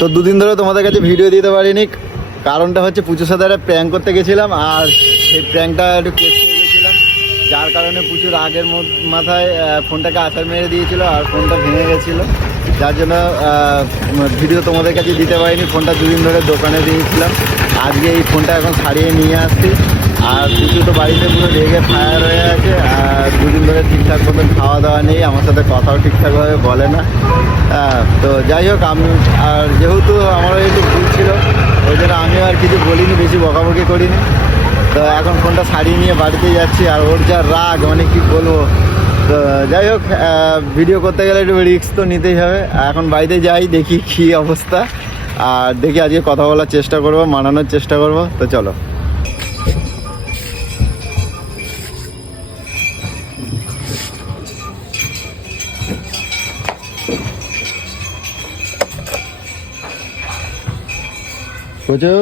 তো দুদিন ধরে তোমাদের কাছে ভিডিও দিতে পারিনি, কারণটা হচ্ছে পুজোর সাথে একটা প্র্যাঙ্ক করতে গেছিলাম, আর সেই প্র্যাঙ্কটা একটু কেস হয়ে গেছিলাম, যার কারণে পুজোর আগের মাথায় ফোনটাকে আছাড় মেরে দিয়েছিল আর ফোনটা ভেঙে গেছিলো, যার জন্য ভিডিও তোমাদের কাছে দিতে পারিনি। ফোনটা দুদিন ধরে দোকানে দিয়েছিলাম, আজকে এই ফোনটা এখন ছাড়িয়ে নিয়ে আসছি। আর পুজো তো বাড়িতে পুরো রেগে ফায়ার হয়ে আছে, আর দুদিন ধরে ঠিকঠাক মতন খাওয়া দাওয়া নেই, আমার সাথে কথাও ঠিকঠাকভাবে বলে না। তো যাই হোক, আমি আর যেহেতু আমারও একটু ভুল ছিল, ওই জন্য আমিও আর কিছু বলিনি, বেশি বকাবকি করিনি। তো এখন ফোনটা ছাড়িয়ে নিয়ে বাড়িতে যাচ্ছি, আর ওর যা রাগ মানে কি বলবো। তো যাই হোক, ভিডিও করতে গেলে একটু রিস্ক তো নিতেই হবে। এখন বাড়িতে যাই, দেখি কী অবস্থা, আর দেখি আজকে কথা বলার চেষ্টা করব, মানানোর চেষ্টা করব। তো চলো। বুঝু,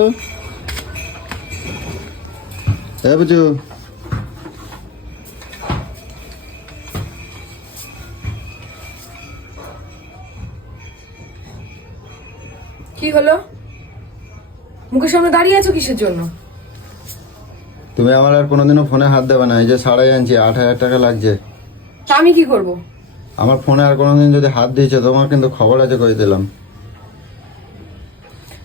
হ্যাঁ বুঝু, কি হলো? মুখের সামনে দাঁড়িয়ে আছো কিসের জন্য? তুমি আমার আর কোনোদিনও ফোনে হাত দেবে না। এই যে সারাই আনছি, 8,000 টাকা লাগছে। তা আমি কি করব? আমার ফোনে আর কোনোদিন যদি হাত দিয়েছো, তোমার কিন্তু খবর আছে, কই দিলাম।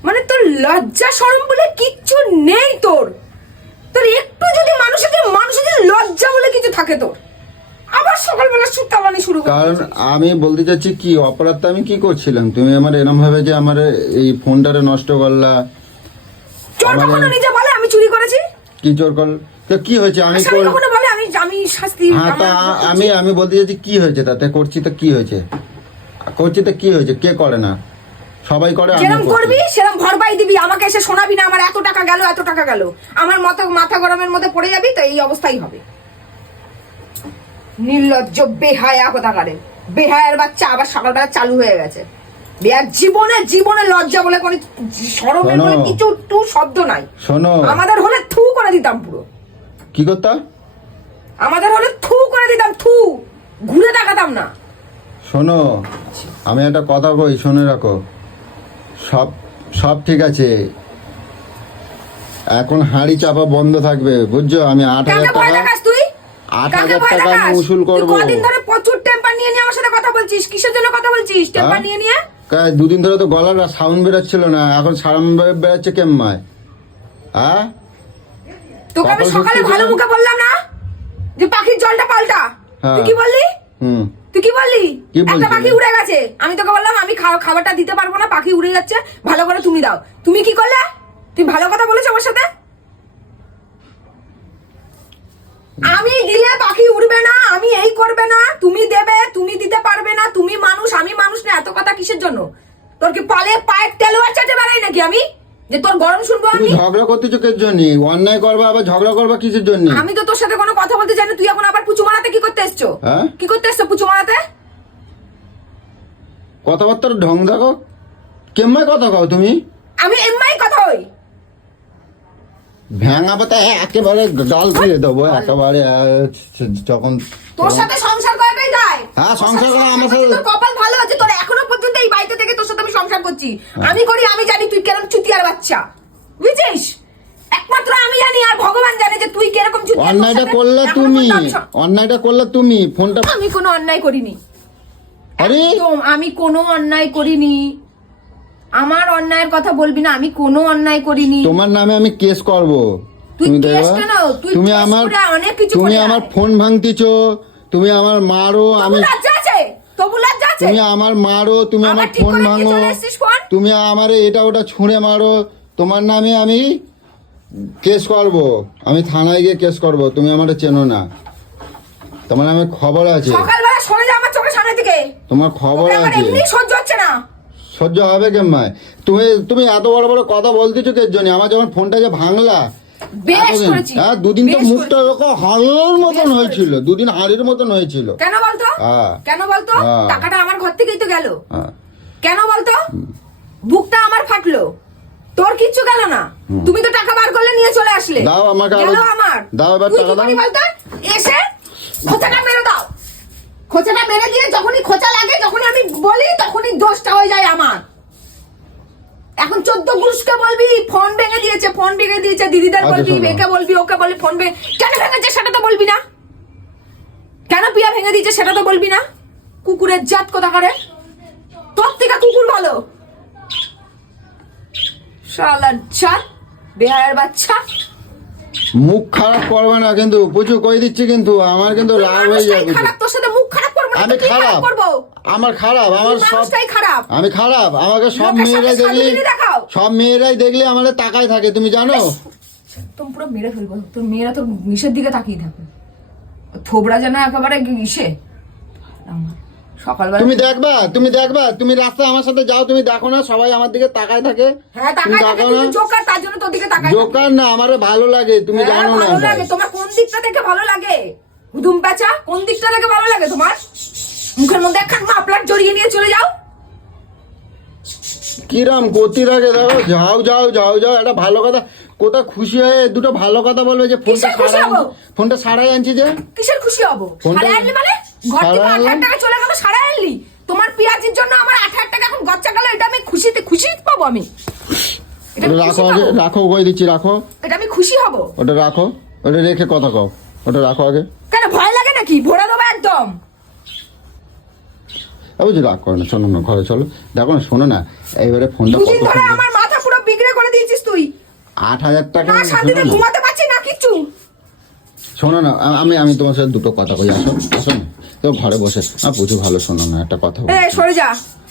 মানে তোর লজ্জা শরম বলে কিচ্ছু নেই তোর। তোর একটু যদি মানুষের লজ্জা বলে কিছু থাকে তোর, আবার সকালবেলা সুতাবানি শুরু করে কারণ আমি বলতে চাচ্ছি কি অপরাধটা আমি কি করছিলাম, তুমি আমার এরম ভাবে যে আমার এই ফোনটারে নষ্ট করলা। চোর কখনো নিজে বলে আমি চুরি করেছি? কি চোর করল? তো কি হয়েছে? আমি কখনো বলে আমি শাস্তি। হ্যাঁ, তা আমি বলতে চাচ্ছি কি হয়েছে, তাতে করছি তো কি হয়েছে, করছি তো কি হয়েছে? কে করে না? সবাই করে। যেরকম করবি সেরকম ভরপাই দিবি, আমাকে এসে শোনাবি না আমার এত টাকা গেল। আমার মাথা গরমের মধ্যে পড়ে যাবি, তো এই অবস্থাই হবে। নির্লজ্জ বেহায়া কোথাকারে, বেহায়ার বাচ্চা আবার সকালবেলা চালু হয়ে গেছে। জীবনে লজ্জা বলে কোন শরমের বলে কিছু টু শব্দ নাই। শোনো, আমাদের হলে থু করে দিতাম পুরো। কি করতাম? আমাদের হলে থু করে দিতাম, থু, ঘুরে তাকাতাম না। শোনো, আমি একটা কথা কই, শুনে রাখো। সব ঠিক আছে, এখন হাঁড়ি চাপা বন্ধ থাকবে, বুঝছো? আমি 8,000 টাকা, 8,000 টাকা আমি উসুল করবো। কদিন ধরে প্রচুর টেম্পার নিয়ে আমার সাথে কথা বলছিস, কিসের জন্য কথা বলছিস টেম্পার নিয়ে? দুদিন ধরে তো গলার সাউন্ড বেরোচ্ছিল না, এখন সাউন্ড বেরোচ্ছে কেমমায়? হ্যাঁ, তোকে আমি সকালে ভালো মুখে বললাম না যে পাখির জলটা পাল্টা? তুই কি বললি? তুই কি বললি? একটা পাখি উড়ে গেছে, আমি তোকে বললাম আমি খাবারটা দিতে পারবো না, পাখি উড়ে যাচ্ছে, ভালো করে তুমি দাও। তুমি কি করলে? তুই ভালো কথা বলেছো আমার সাথে? আমি দিলে পাখি উড়বে না, আমি এই করবে না, তুমি দেবে, তুমি দিতে পারবে না, তুমি মানুষ আমি মানুষ না, এত কথা কিসের জন্য? তোর কি পায়ের তেলোয়ার চাটে বেড়াই নাকি আমি, যে তোর গরম শুনবো? আমি ঝগড়া করতেছো কিসের জন্য? অন্যায় করবা আবার ঝগড়া করবা কিসের জন্য? আমি তো তোর সাথে কোনো কথা বলতে জানি, তুই এখন আবার পুচু মারাতে কি করতে এসছো? কি করতে এসছো পুচু মারাতে? কথাবার্তার ঢং দেখো, কেমন কথা কও তুমি? আমি এমআই কথা হই ভ্যাঙা পাতা একেবারে জল ফিরে দেবো একেবারে। যখন তোর সাথে সংসার করাটাই যায়। হ্যাঁ, সংসার করা আমার সাথে। তোর কপাল ভালো আছে, তোর এখনো পর্যন্ত এই বাড়িতে থেকে তোর সাথে আমি সংসার করছি। আমি করি, আমি জানি তুই কেরকম চুতিয়ার বাচ্চা, বুঝছিস? একমাত্র আমি জানি আর ভগবান জানে যে তুই কিরকম চুতিয়া। অন্যায়টা করলে তুমি ফোনটা। আমি কোনো অন্যায় করিনি। আরে আমি কোনো অন্যায় করিনি, আমার অন্যায়ের কথা বলবি না, আমি কোনো অন্যায় করিনি। তোমার নামে আমি কেস করব। তুমি আমার ফোন ভাঙতিছো, তুমি আমার মারো, আমি তুমি আমার মারো, তুমি আমার ফোন ভাঙো, তুমি আমার এটা ওটা ছুঁড়ে মারো, তোমার নামে আমি কেস করব। আমি থানায় গিয়ে কেস করব। তুমি আমার চেনো না, তোমার নামে খবর আছে। সকালবেলা সরে যা আমার চোখের সামনে থেকে, তোমার খবর আছে। সহ্য হচ্ছে না। সহ্য হবে কেমন? তুমি এত বড় বড় কথা বলতেছো কে জন্য? আমার যখন ফোনটা যে ভাঙলা, দুদিন তো মুখটা হাড়ের মতন হয়েছিল, দুদিন হাড়ের মতন হয়েছিল। কেন বলতো? কেন বলতো? টাকাটা আমার ঘর থেকেই তো গেল। কেন বলতো? বুকটা আমার ফাটলো, তোর কিচ্ছু গেল না। তুমি তো টাকা বার করলে নিয়ে চলে আসলে। দাও আমাকে, দাও এবার টাকা দাও। বলতো এসে খোঁচাটা মেরে দাও, খোঁচাটা মেরে দিয়ে যখনই খোঁচা লাগে, যখনই আমি বলি তখনই দোষটা হয়ে যায় আমার। এখন 14 পুরুষকে বলবি ফোন ভেঙে দিয়েছে দিদিদের আচ্ছা, বলবি, শোনো। একে বলবি, ওকে বলবি, ফোন কেন ভেঙেছে সেটা তো বলবি না? কেন পিয়া ভেঙে দিয়েছে সেটা তো বলবি না? কুকুরের জাত কোথাকারে, তোর থেকে কুকুর ভালো। শালা জাত, বেহায়ের বাচ্চা। মুখ খারাপ করবে না কিন্তু, প্রচুর কই দিচ্ছি কিন্তু, আমার কিন্তু রাগ হয়ে যাবে। খারাপ, তোর সাথে মুখ খারাপ করবো না, আমি কি খারাপ করবো? আমার খারাপ, আমার সব মানুষটাই খারাপ। আমি খারাপ, আমাকে সব লোকের সাথে মেয়েরাই দেখলে, সাধুগিরি দেখাও। সব মেয়েরাই দেখলে আমাদের তাকায় থাকে, তুমি জানো? তুমি পুরো মেরে ফেলবো, তোর মেয়েরা তোর নিচের দিকে তাকিয়ে থাকে, থোবড়া যেন একেবারে ইসে। সকালবেলা তুমি দেখবা, তুমি রাস্তায় আমার সাথে যাও, তুমি দেখো না সবাই আমার দিকে তাকায় থাকে? হ্যাঁ তুমি তাকায় থাকে, তাকাও তুই না? তো জোকার, তার জন্য তোর দিকে তাকায়। জোকার না, আমার ভালো লাগে, তুমি হ্যাঁ, জানো না? ভালো লাগে। তোমার কোন দিকটা থেকে ভালো লাগে? হুদুম পেঁচা, কোন দিকটা থেকে ভালো লাগে তোমার? মুখের মধ্যে একখান মাফলার জড়িয়ে নিয়ে চলে যাও। কিরাম গতি লাগে দেখো, যাও যাও যাও যাও, একটা ভালো কথা, কোথায় খুশি হয়ে দুটো ভালো কথা বলবে যে কিসের খুশি হবো? ফোনটা সারাই আনছি যে। কিসের খুশি হবো? কোনটা? সাড়ে আনলি মানে? ঘর থেকে সাড়ে 8,000 আনলাম। টাকা চলে গেল, সাড়ে আনলি? তোমার পেঁয়াজের জন্য আমার 8,000 টাকা এখন গচ্চা গেল, এটা আমি খুশি পাবো? আমি এটা আমি ওটা খুশি রাখো আগে, পাবো? রাখো, কই দিচ্ছি, রাখো। এটা আমি খুশি হব? ওটা রাখো, ওটা রেখে কথা কও, ওটা রাখো আগে। কেন ভয় লাগে নাকি? ভরে দেবো একদম। বুঝি রাগ করো না, শোনো না, ঘরে চলো, দেখো না, শোনো না, এইবারে ফোনটা কত দুদিন ধরে সুন্দর। আমার মাথা পুরো বিগড়ে করে দিয়েছিস তুই। 8,000 টাকা। না শান্তিতে শোনো না, ঘুমাতে পারছি না কিচ্ছু। শোনো না, আমি তোমার সাথে দুটো কথা কই, আসো আসো না, তো ঘরে বসে প্রচুর ভালো, শোনো না একটা কথা বলি। সরে যা।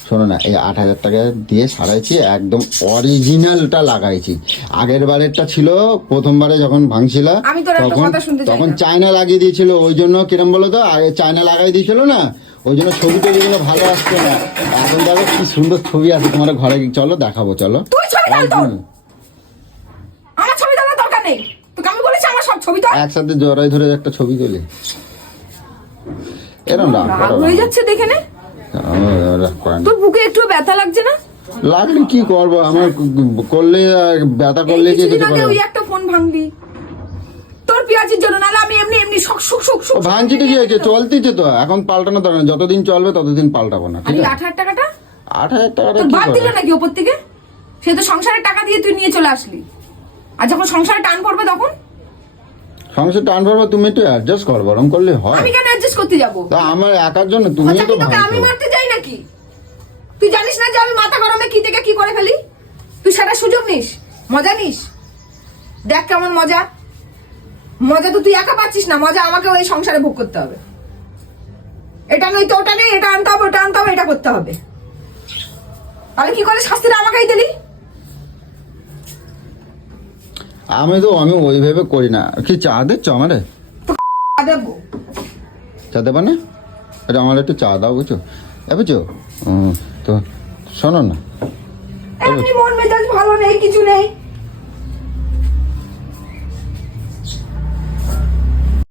শোনো না, এই 8,000 টাকা দিয়ে সারাইছি, একদম অরিজিনালটা লাগাইছি। আগের বারেরটা ছিল প্রথমবারে যখন ভাঙছিল, আমি তোর একটা কথা শুনতে চাই তখন না। চায়না লাগিয়ে দিয়েছিল, ওই জন্য কিরম বলো তো, আগে চায়না লাগাই দিয়েছিল না, ওই জন্য ছবি টবিগুলো ভালো আসছে না। এখন দেখো কি সুন্দর ছবি আছে, তোমার ঘরে চলো দেখাবো, চলো। তুই ছবি তোল তোর। একদম। আমার ছবি তোলার দরকার নেই, তোকে আমি বলেছি আমার সব ছবি তোল। একসাথে জড়াই ধরে একটা ছবি তুলি, এরকম রাগ রাগ করো হয়ে না। যাচ্ছে দেখে নে। রাগ করে না। তোর বুকে একটু ব্যথা লাগছে না? লাগলে কি করবো, আমার করলে ব্যথা এই করলে কি কিছুদিন কিছু আগে করবো? ওই একটা ফোন ভাঙলি তোর পেঁয়াজের জন্য, নাহলে আমি এমনি শক শক শক শক। ভাঙছিটা কি হয়েছে, চলতেছে তো, এখন পাল্টানো দরকার নেই, যতদিন চলবে ততদিন পাল্টাবো না, আর ঠিক এই আছে? 8,000 টাকাটা 8,000 টাকাটা তোর কি বাদ দিল করবো? নাকি ওপর থেকে? সে তো সংসারের টাকা দিয়ে তুই নিয়ে চলে আসলি, আর যখন সংসারে টান পড়বে তখন সংসার টান পড়বে, তুমি একটু অ্যাডজাস্ট কর, বরং করলে হয়। আমি কেন অ্যাডজাস্ট করতে যাবো? তা আমার একার জন্য তুমি আচ্ছা, তো কি তোকে আমি ভাঙছো। মারতে যাই নাকি? তুই জানিস না যে আমি মাথা গরমে কি থেকে কি করে ফেলি? তুই সেটা সুযোগ নিস, মজা নিস, দেখ কেমন মজা। মজা তো তুই একা পাচ্ছিস না, মজা আমাকে ওই সংসারে ভোগ করতে হবে। এটা নই তো ওটা নেই, এটা আনতে হবে, ওটা আনতে হবে, এটা করতে হবে। তাহলে কি করে শাস্তিটা আমাকেই দিলি? আমি ওইভাবে করি না। কি চা দিচ্ছ আমারে? দেবো। চা দেবা না? এটা আমার একটু চা দাও, বুঝছো? বুঝছো? তো শোনো না, এমনি মন মেজাজ ভালো নেই, কিছু নেই,